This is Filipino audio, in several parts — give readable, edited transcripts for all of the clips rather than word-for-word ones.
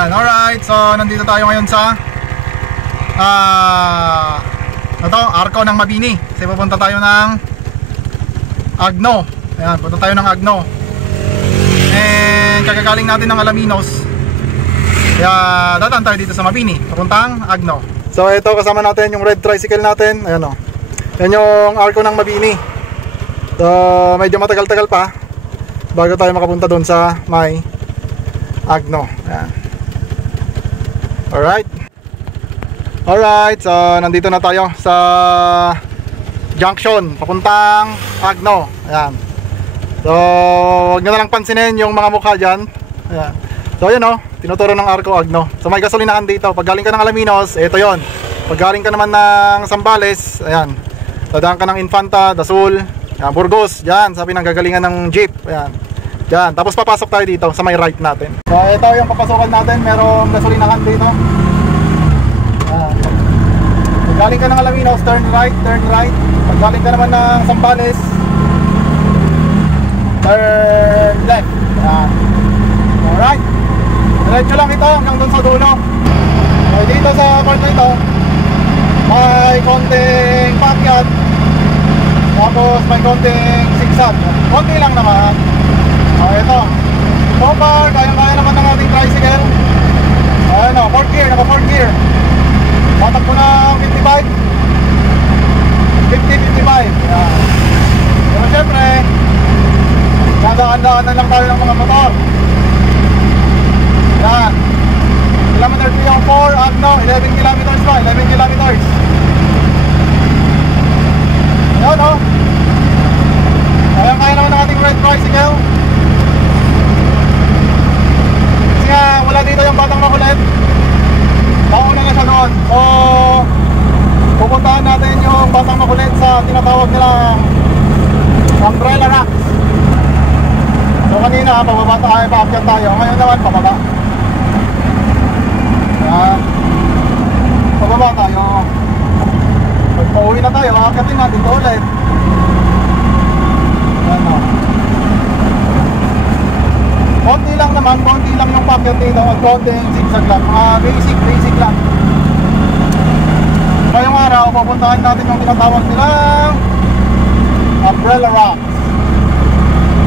Yan, alright. So, nandito tayo ngayon sa Arco ng Mabini. Kasi pupunta tayo ng Agno. Ayan, punta tayo ng Agno. And kagagaling natin ng Alaminos. Kaya dadaan tayo dito sa Mabini, papuntang Agno. So, ito kasama natin yung red tricycle natin. Ayan o. Yan yung Arco ng Mabini. So, medyo matagal-tagal pa bago tayo makapunta doon sa may Agno. Ayan. Alright, so nandito na tayo sa junction papuntang Agno. Ayan. So, huwag nyo na lang pansinin yung mga mukha dyan. Ayan. So, ayan o, tinuturo ng Arco Agno. So, may gasolinahan dito. Pag galing ka ng Alaminos, ito yon. Pag galing ka naman ng Zambales, ayan, dadaan ka ng Infanta, Dasul, ayan, Burgos, dyan, sabi ng gagalingan ng jeep. Ayan. Yan, tapos papasok tayo dito sa may right natin. So, ito yung papasukan natin. Merong gasolinahan dito. Pag galing ka ng Alaminos, turn right, turn right. Pag galing ka naman ng Zambales, turn left. Alright. Diretso lang ito hanggang dun sa dulo. So, dito sa part na ito, may konting paakyat, tapos may konting zigzag. Konti lang naman. Ito. So far, kaya-kaya naman ng ating tricycle. Ayan o, 4th gear, naka 4th gear. Tatakbo na 55. 50-55. Ayan. Pero syempre, dadaan-daanan lang tayo ng mga motor. Ayan. Kilometer 3 yung 4 at no, 11 kilometers pa, 11 kilometers. Ayan o. Kaya-kaya naman ng ating red tricycle. Wala dito yung Batang Makulit. Nauna na siya doon. So, pupuntahan natin yung Batang Makulit sa tinatawag nilang Umbrella Rocks. So, kanina pababa tayo, paakyat tayo. Ngayon naman pababa. Yan. Pababa tayo. Pag pauwi na tayo, aakyatin natin ito ulit. Yan o. Konti lang naman, konti lang yung packet dito at konting zigzag lang, mga basic lang. Ngayong araw, pupuntahan natin yung tinatawag nilang Umbrella Rocks.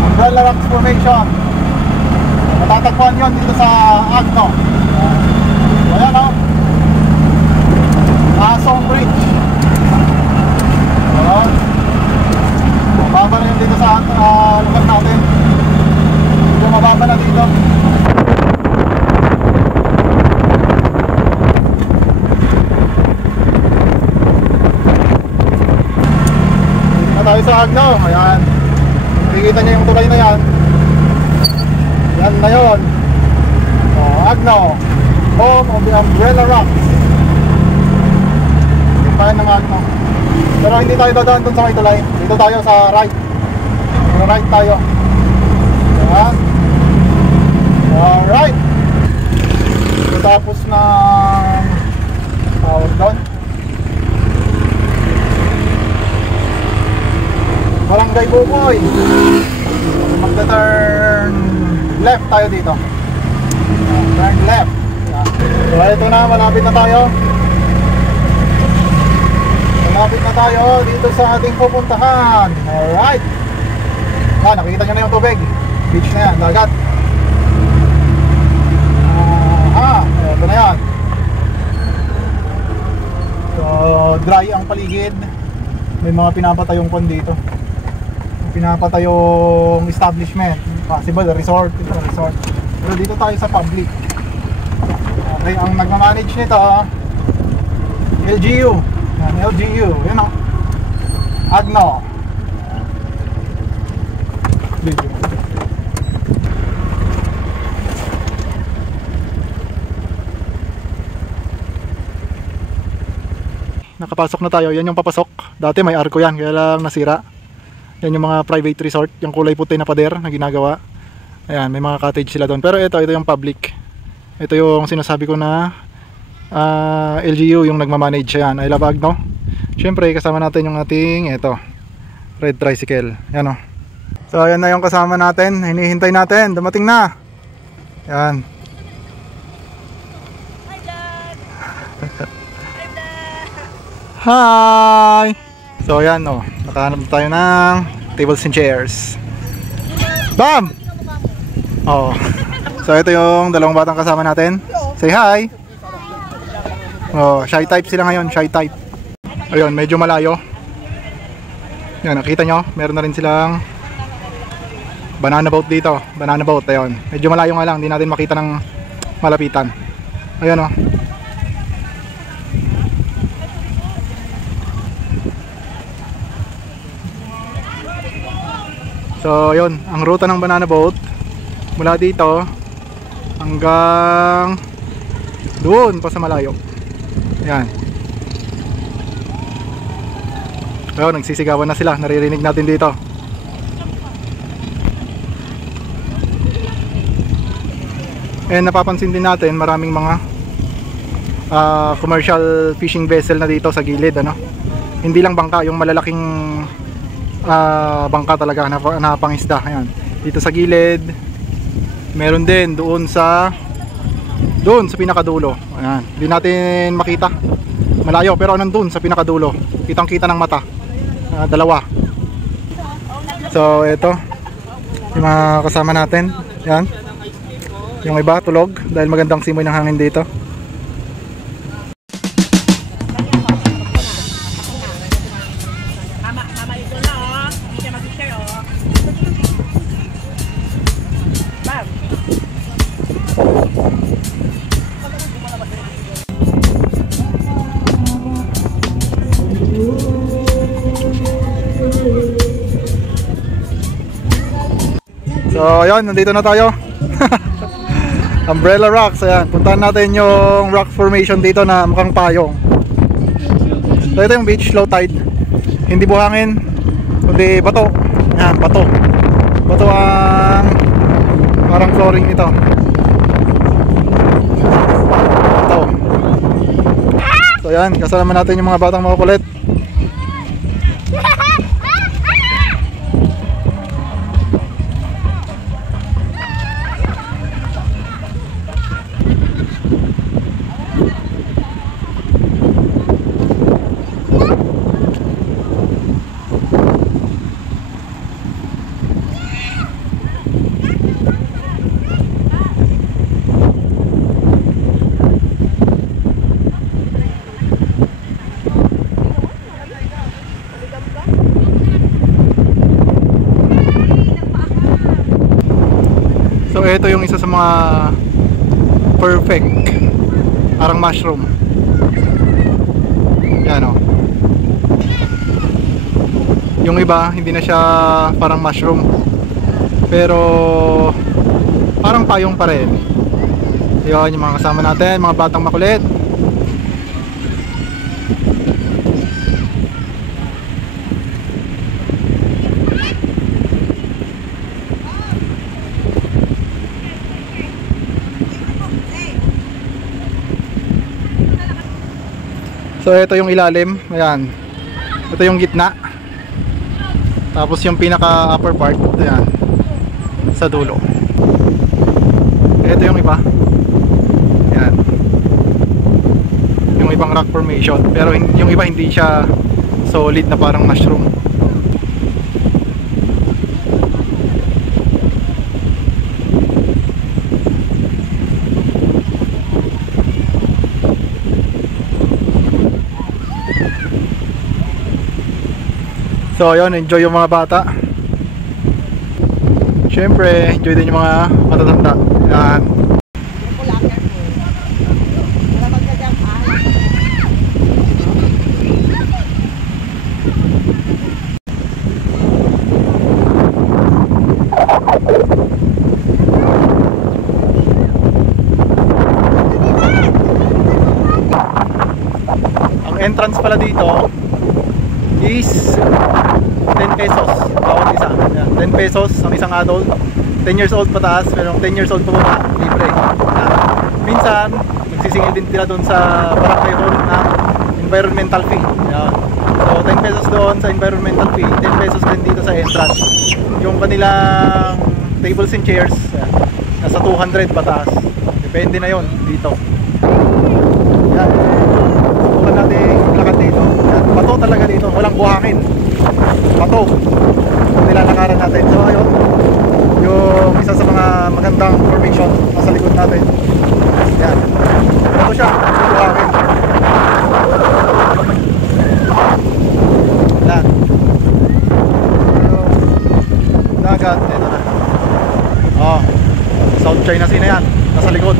Umbrella Rocks Formation. Matatagpuan yun dito sa Agno. Ayan o, Asong Bridge. Ayan. Mababa na yun dito sa lugar natin. Mababa na dito. Dito na tayo sa Agno. Ayan. Nakikita niya yung tulay na yan. Yan na yun. Agno, home of the Umbrella Rocks. Dito tayo ng Agno. Pero hindi tayo dadaan dun sa may tulay. Dito tayo sa right. Sa right tayo. Ayan. Alright. Tapos na tawag doon, Barangay Bukoy. Magta-turn left tayo dito. Turn left. So ito na, malapit na tayo. Malapit na tayo dito sa ating pupuntahan. Alright. Yan, nakikita nyo na yung tubig. Beach na yan, dagat. Ito na yan. So, dry ang paligid. May mga pinapatayong pond dito. Pinapatayong establishment. Possible, resort. Ito, resort. Pero dito tayo sa public. Okay, ang nagmamanage nito, LGU. Yan, LGU. Yun o. Agno. Video. Nakapasok na tayo. Yan yung papasok. Dati may arko yan, kaya lang nasira. Yan yung mga private resort, yung kulay puti na pader na ginagawa. Ayan, may mga cottage sila doon. Pero ito yung public. Ito yung sinasabi ko na LGU yung nagmamanage. Ayan, I love Agno. Syempre kasama natin yung ating red tricycle. Yan o. So ayan na yung kasama natin. Hinihintay natin, dumating na. Yan. Hi! So ayan oh, nakahanap tayo ng tables and chairs. Bam! Oh. So ito yung dalawang batang kasama natin. Say hi! Oh, shy type sila ngayon, shy type. Ayun, medyo malayo. Yan, nakita nyo, meron na rin silang banana boat dito. Banana boat, ayun. Medyo malayo nga lang, hindi natin makita ng malapitan. Ayun oh. So yun, ang ruta ng banana boat mula dito hanggang doon pa sa malayo. Yan. Ayun, nagsisigawan na sila, naririnig natin dito. And napapansin din natin maraming mga commercial fishing vessel na dito sa gilid, ano? Hindi lang bangka, yung malalaking bangka talaga na pangisda. Ayan, dito sa gilid meron din doon sa pinakadulo. Ayan, hindi natin makita, malayo, pero nandun sa pinakadulo kitang kita ng mata, dalawa. So ito yung mga kasama natin. Yan, yung iba tulog dahil magandang simoy ng hangin dito. So ayun, nandito na tayo. Umbrella Rocks, ayan. Puntahan natin yung rock formation dito na mukhang payong. So ito yung beach, low tide. Hindi buhangin, kundi bato. Ayan, bato. Bato ang parang flooring nito. Bato. So ayan, kasama natin yung mga batang makukulit. So ito yung isa sa mga perfect, parang mushroom. Yan o. Yung iba hindi na siya parang mushroom, pero parang payong pa rin. Yun yung mga kasama natin, mga batang makulit. So ito yung ilalim, ayan. Ito yung gitna. Tapos yung pinaka upper part, ayan, sa dulo. Ito yung iba. Ayan. Yung ibang rock formation, pero yung iba hindi siya solid na parang mushroom. So ayun, enjoy yung mga bata. Siyempre, enjoy din yung mga matatanda. Yan. Ang entrance pala dito is 10 pesos bawat isa. Yan, 10 pesos ang isang adult. 10 years old pataas, pero 10 years old pababa, libre. Minsan, nagsisingil din sila doon sa barangay hall na environmental fee. Yan. So 10 pesos doon sa environmental fee, 10 pesos din dito sa entrance. Yung kanilang tables and chairs, yan, nasa 200 pataas. Depende na yon dito. Yan. susubukan natin lakad dito. Yan, bato talaga dito, walang buhangin. Bato ang nilalakaran natin. So ayun, yung isa sa mga magandang formation nasa likod natin. Yan, bato siya, buhangin. Yan, dagat, ito na. Oh, South China Sea na yan, nasa likod.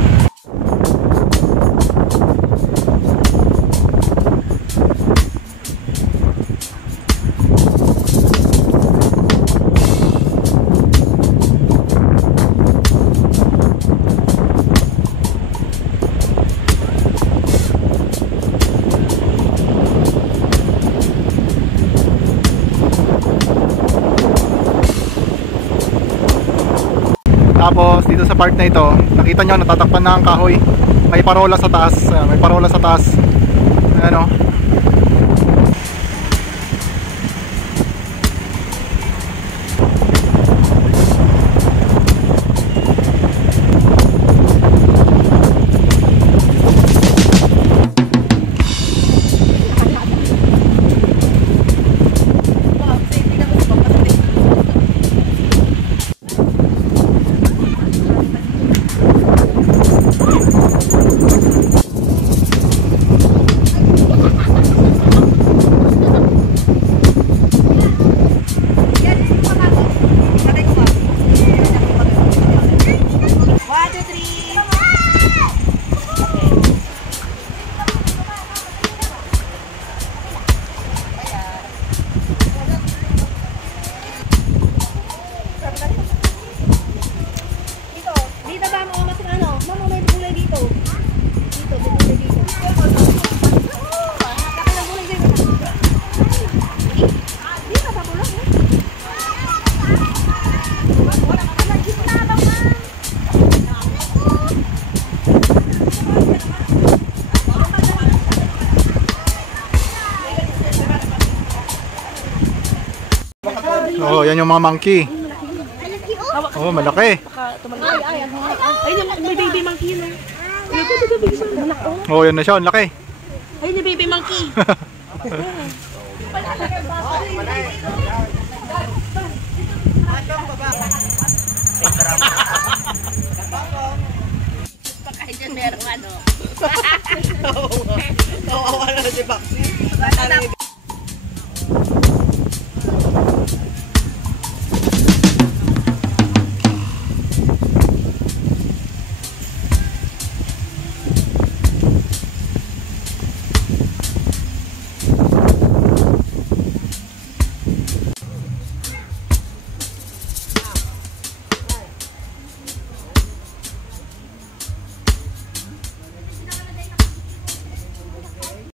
Tapos dito sa part na ito, nakita nyo natatakpan na ang kahoy. May parola sa taas, may parola sa taas. Ano? Oh, yan yung mga monkey. Oh, malaki. Ayun yung may baby monkey na. Oh, yan na siya, ang laki. Ayun yung baby monkey. Baka dyan merong ano. Kawawa na si Baxi.